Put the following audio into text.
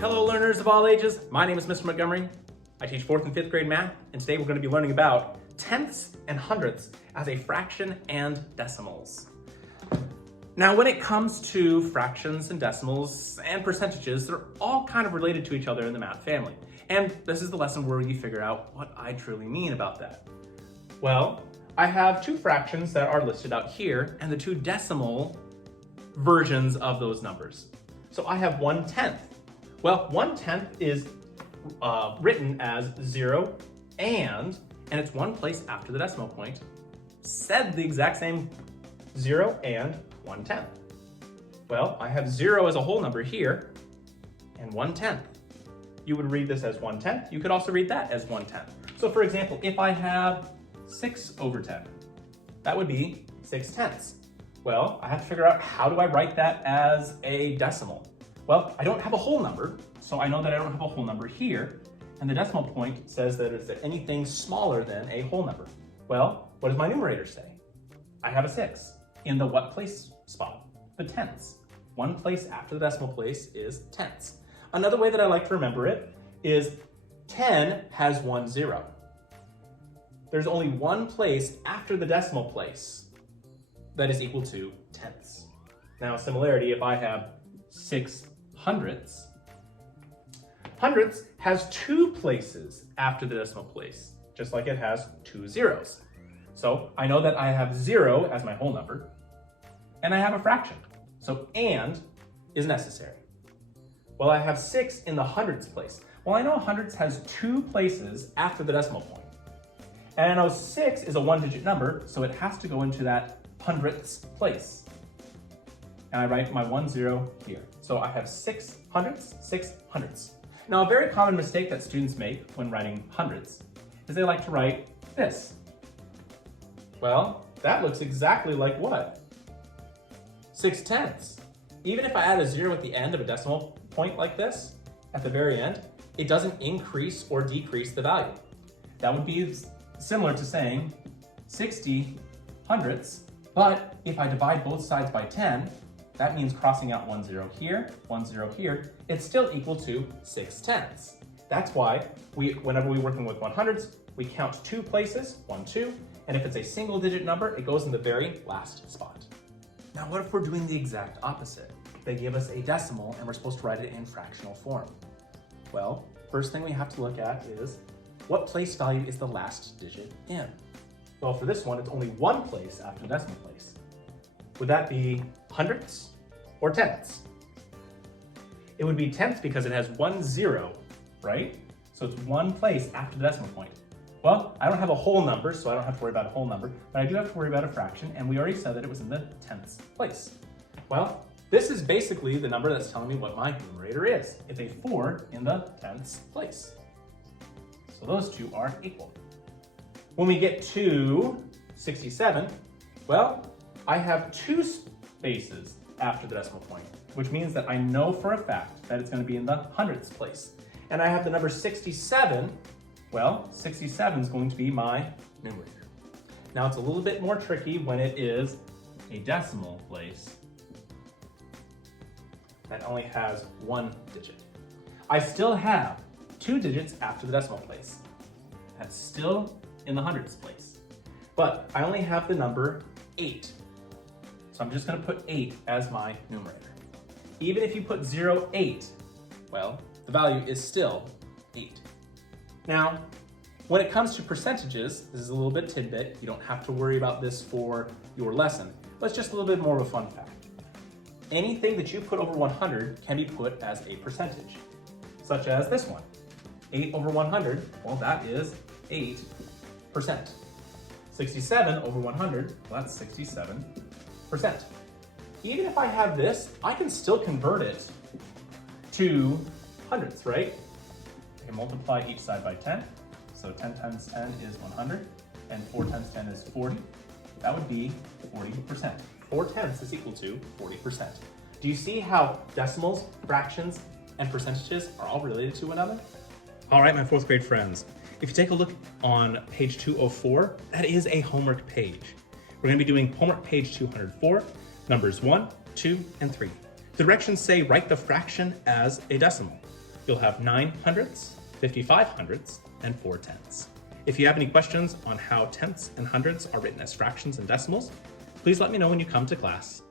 Hello learners of all ages, my name is Mr. Montgomery. I teach 4th and 5th grade math, and today we're going to be learning about tenths and hundredths as a fraction and decimals. Now when it comes to fractions and decimals and percentages, they're all kind of related to each other in the math family. And this is the lesson where you figure out what I truly mean about that. Well, I have two fractions that are listed out here and the two decimal versions of those numbers. So I have 1/10. Well, 1/10 is written as 0 and it's one place after the decimal point, said the exact same 0 and 1/10. Well, I have 0 as a whole number here and 1/10. You would read this as 1/10. You could also read that as 1/10. So for example, if I have 6/10, that would be 6/10. Well, I have to figure out how do I write that as a decimal. Well, I don't have a whole number, so I know that I don't have a whole number here, and the decimal point says that it's anything smaller than a whole number. Well, what does my numerator say? I have a 6 in the what place spot? The tenths. One place after the decimal place is tenths. Another way that I like to remember it is 10 has 1 0. There's only one place after the decimal place that is equal to tenths. Now, similarity, if I have 6/100ths, hundredths has two places after the decimal place, just like it has 2 zeros. So I know that I have 0 as my whole number, and I have a fraction. So and is necessary. Well, I have 6 in the hundredths place. Well, I know hundredths has two places after the decimal point. And I know 6 is a one-digit number, so it has to go into that hundredths place. And I write my 1 0 here. So I have 6/100ths, 6/100ths. Now, a very common mistake that students make when writing hundredths is they like to write this. Well, that looks exactly like what? 6/10. Even if I add a 0 at the end of a decimal point like this, at the very end, it doesn't increase or decrease the value. That would be similar to saying 60/100ths, but if I divide both sides by 10, that means crossing out 1 0 here, 1 0 here, it's still equal to 6/10. That's why whenever we're working with 100ths, we count two places, 1, 2, and if it's a single digit number, it goes in the very last spot. Now, what if we're doing the exact opposite? They give us a decimal and we're supposed to write it in fractional form. Well, first thing we have to look at is what place value is the last digit in? Well, for this one, it's only one place after the decimal place. Would that be hundredths or tenths? It would be tenths because it has 1 0, right? So it's one place after the decimal point. Well, I don't have a whole number, so I don't have to worry about a whole number, but I do have to worry about a fraction, and we already said that it was in the tenths place. Well, this is basically the number that's telling me what my numerator is. It's a 4 in the tenths place. So those two are equal. When we get to 67, well, I have two spaces after the decimal point, which means that I know for a fact that it's going to be in the hundredths place. And I have the number 67. Well, 67 is going to be my numerator. Now it's a little bit more tricky when it is a decimal place that only has one digit. I still have two digits after the decimal place. That's still in the hundredths place. But I only have the number 8. So I'm just going to put 8 as my numerator. Even if you put 0, 8, well, the value is still 8. Now, when it comes to percentages, this is a little bit tidbit. You don't have to worry about this for your lesson, but it's just a little bit more of a fun fact. Anything that you put over 100 can be put as a percentage, such as this one. 8 over 100, well, that is 8%. 67 over 100, well, that's 67%. Even if I have this, I can still convert it to hundredths, right? I can multiply each side by 10. So 10 times 10 is 100, and 4 times 10 is 40. That would be 40%. 4/10 is equal to 40%. Do you see how decimals, fractions, and percentages are all related to one another? All right, my 4th grade friends. If you take a look on page 204, that is a homework page. We're going to be doing homework page 204, numbers 1, 2, and 3. The directions say write the fraction as a decimal. you'll have 9 hundredths, 55 hundredths, and 4 tenths. If you have any questions on how tenths and hundredths are written as fractions and decimals, please let me know when you come to class.